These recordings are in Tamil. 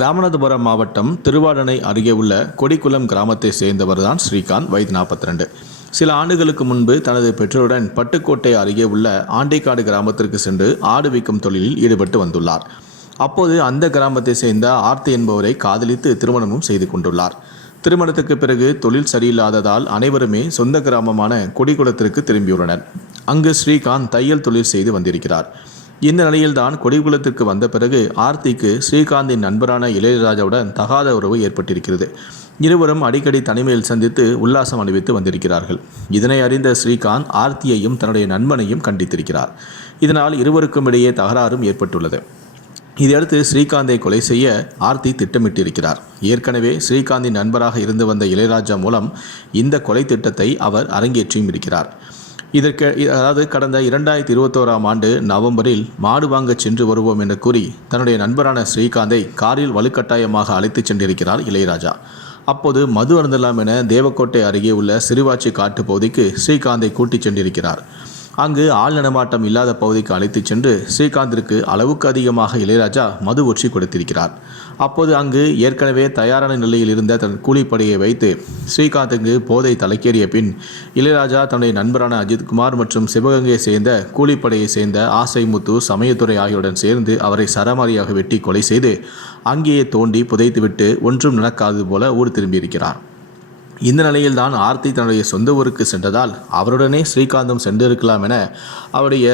ராமநாதபுரம் மாவட்டம் திருவாடனை அருகே உள்ள கொடிக்குளம் கிராமத்தை சேர்ந்தவர்தான் ஸ்ரீகாந்த் வயது 42 சில ஆண்டுகளுக்கு முன்பு தனது பெற்றோருடன் பட்டுக்கோட்டை அருகே உள்ள ஆண்டைக்காடு கிராமத்திற்கு சென்று ஆடு விற்கும் தொழிலில் ஈடுபட்டு வந்துள்ளார். அப்போது அந்த கிராமத்தை சேர்ந்த ஆர்த்தி என்பவரை காதலித்து திருமணமும் செய்து கொண்டுள்ளார். திருமணத்துக்கு பிறகு தொழில் சரியில்லாததால் அனைவருமே சொந்த கிராமமான கொடிக்குளத்திற்கு திரும்பியுள்ளனர். அங்கு ஸ்ரீகாந்த் தையல் தொழில் செய்து வந்திருக்கிறார். இந்த நிலையில்தான் கொடிகுலத்திற்கு வந்த பிறகு ஆர்த்திக்கு ஸ்ரீகாந்தின் நண்பரான இளையராஜாவுடன் தகாத உறவு ஏற்பட்டிருக்கிறது. இருவரும் அடிக்கடி தனிமையில் சந்தித்து உல்லாசம் அணிவித்து வந்திருக்கிறார்கள். இதனை அறிந்த ஸ்ரீகாந்த் ஆர்த்தியையும் தன்னுடைய நண்பனையும் கண்டித்திருக்கிறார். இதனால் இருவருக்கும் இடையே தகராறும் ஏற்பட்டுள்ளது. இதையடுத்து ஸ்ரீகாந்தை கொலை செய்ய ஆர்த்தி திட்டமிட்டிருக்கிறார். ஏற்கனவே ஸ்ரீகாந்தின் நண்பராக இருந்து வந்த இளையராஜா மூலம் இந்த கொலை திட்டத்தை அவர் அரங்கேற்றியும் இருக்கிறார். இதற்கு அதாவது கடந்த இரண்டாயிரத்தி இருபத்தோராம் ஆண்டு நவம்பரில் மாடு வாங்கச் சென்று வருவோம் என்று கூறி தன்னுடைய நண்பரான ஸ்ரீகாந்தை காரில் வலுக்கட்டாயமாக அழைத்துச் சென்றிருக்கிறார் இளையராஜா. அப்போது மது அருந்தலாம் என தேவக்கோட்டை அருகே உள்ள சிறுவாச்சி காட்டு பகுதிக்கு ஸ்ரீகாந்தை கூட்டிச் சென்றிருக்கிறார். அங்கு ஆள் நடமாட்டம் இல்லாத பகுதிக்கு அழைத்துச் சென்று ஸ்ரீகாந்திற்கு அளவுக்கு அதிகமாக இளையராஜா மது ஒற்றி கொடுத்திருக்கிறார். அப்போது அங்கு ஏற்கனவே தயாரான நிலையில் இருந்த தன் கூலிப்படையை வைத்து ஸ்ரீகாந்துக்கு போதை தலைக்கேறிய பின் இளையராஜா தன்னுடைய நண்பரான அஜித்குமார் மற்றும் சிவகங்கையை சேர்ந்த கூலிப்படையை சேர்ந்த ஆசைமுத்து சமயத்துறை ஆகியோருடன் சேர்ந்து அவரை சரமாரியாக வெட்டி கொலை செய்து அங்கேயே தோண்டி புதைத்துவிட்டு ஒன்றும் நடக்காதது போல ஊர் திரும்பியிருக்கிறார். இந்த நிலையில்தான் ஆர்த்தி தன்னுடைய சொந்த ஊருக்கு சென்றதால் அவருடனே ஸ்ரீகாந்தும் சென்றிருக்கலாம் என அவருடைய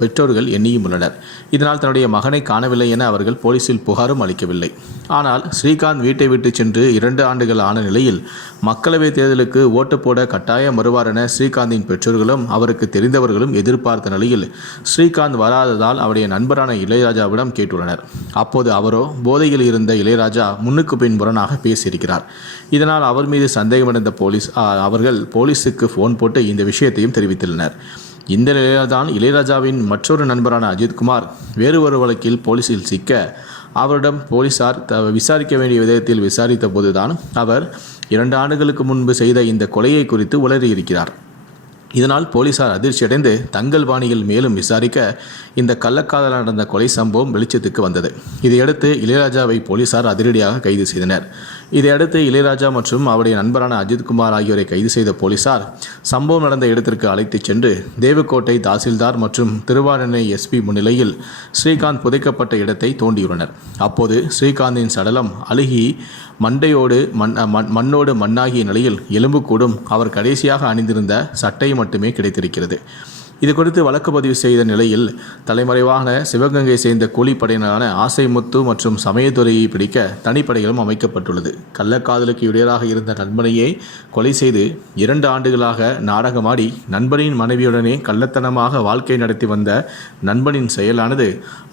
பெற்றோர்கள் எண்ணியும் உள்ளனர். இதனால் தன்னுடைய மகனை காணவில்லை என அவர்கள் போலீசில் புகாரும் அளிக்கவில்லை. ஆனால் ஸ்ரீகாந்த் வீட்டை விட்டு சென்று இரண்டு ஆண்டுகள் ஆன நிலையில் மக்களவைத் தேர்தலுக்கு ஓட்டு போட கட்டாயம் வருவார் என ஸ்ரீகாந்தின் பெற்றோர்களும் அவருக்கு தெரிந்தவர்களும் எதிர்பார்த்த நிலையில் ஸ்ரீகாந்த் வராததால் அவருடைய நண்பரான இளையராஜாவிடம் கேட்டுள்ளனர். அப்போது அவரோ போதையில் இருந்த இளையராஜா முன்னுக்கு பின் முரணாக பேசியிருக்கிறார். இதனால் அவர் மீது சந்தேகம் சந்தேகமடைந்த போலீஸ் அவர்கள் போலீஸுக்கு ஃபோன் போட்டு இந்த விஷயத்தையும் தெரிவித்துள்ளனர். இந்த நிலையில்தான் இளையராஜாவின் மற்றொரு நண்பரான அஜித்குமார் வேறு ஒரு வழக்கில் போலீசில் சிக்க அவரிடம் போலீசார் த விசாரிக்க வேண்டிய விதத்தில் விசாரித்த போதுதான் அவர் இரண்டு ஆண்டுகளுக்கு முன்பு செய்த இந்த கொலையை குறித்து உளறியிருக்கிறார். இதனால் போலீசார் அதிர்ச்சியடைந்து தங்கள் பாணியில் மேலும் விசாரிக்க இந்த கள்ளக்காதல் நடந்த கொலை சம்பவம் வெளிச்சத்துக்கு வந்தது. இதையடுத்து இளையராஜாவை போலீசார் அதிரடியாக கைது செய்தனர். இதையடுத்து இளையராஜா மற்றும் அவருடைய நண்பரான அஜித்குமார் ஆகியோரை கைது செய்த போலீசார் சம்பவம் நடந்த இடத்திற்கு அழைத்துச் சென்று தேவக்கோட்டை தாசில்தார் மற்றும் திருவாரணை எஸ்பி முன்னிலையில் ஸ்ரீகாந்த் புதைக்கப்பட்ட இடத்தை தோண்டியுள்ளனர். அப்போது ஸ்ரீகாந்தின் சடலம் அழுகி மண்டையோடு மண் மண் மண்ணோடு மண்ணாகிய நிலையில் எலும்புக்கூடும் அவர் கடைசியாக அணிந்திருந்த சட்டை மட்டுமே கிடைத்திருக்கிறது. இது குறித்து வழக்கு பதிவு செய்த நிலையில் தலைமறைவான சிவகங்கை சேர்ந்த கூலிப்படையினரான ஆசைமுத்து மற்றும் சமயத்துறையை பிடிக்க தனிப்படைகளும் அமைக்கப்பட்டுள்ளது. கள்ளக்காதலுக்கு இடையராக இருந்த நண்பனையே கொலை செய்து இரண்டு ஆண்டுகளாக நாடகமாடி நண்பனின் மனைவியுடனே கள்ளத்தனமாக வாழ்க்கை நடத்தி வந்த நண்பனின் செயலானது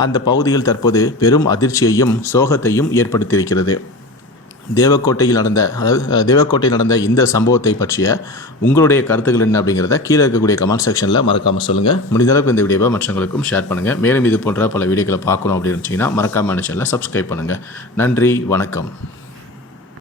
அந்த பகுதியில் தற்போது பெரும் அதிர்ச்சியையும் சோகத்தையும் ஏற்படுத்தியிருக்கிறது. தேவக்கோட்டையில் நடந்த அதாவது தேவக்கோட்டையில் நடந்த இந்த சம்பவத்தை பற்றிய உங்களுடைய கருத்துக்கள் என்ன அப்படிங்கிறத கீழே இருக்கக்கூடிய கமெண்ட் செக்ஷனில் மறக்காமல் சொல்லுங்கள் முடிந்த அளவுக்கு இந்த வீடியோவை மற்றவங்களுக்கும் ஷேர் பண்ணுங்கள் மேலும் இது போன்ற பல வீடியோக்களை பார்க்கணும் அப்படின்னு இருந்துச்சிங்கன்னா மறக்காமல் சேனலை சப்ஸ்கிரைப் பண்ணுங்கள் நன்றி வணக்கம்.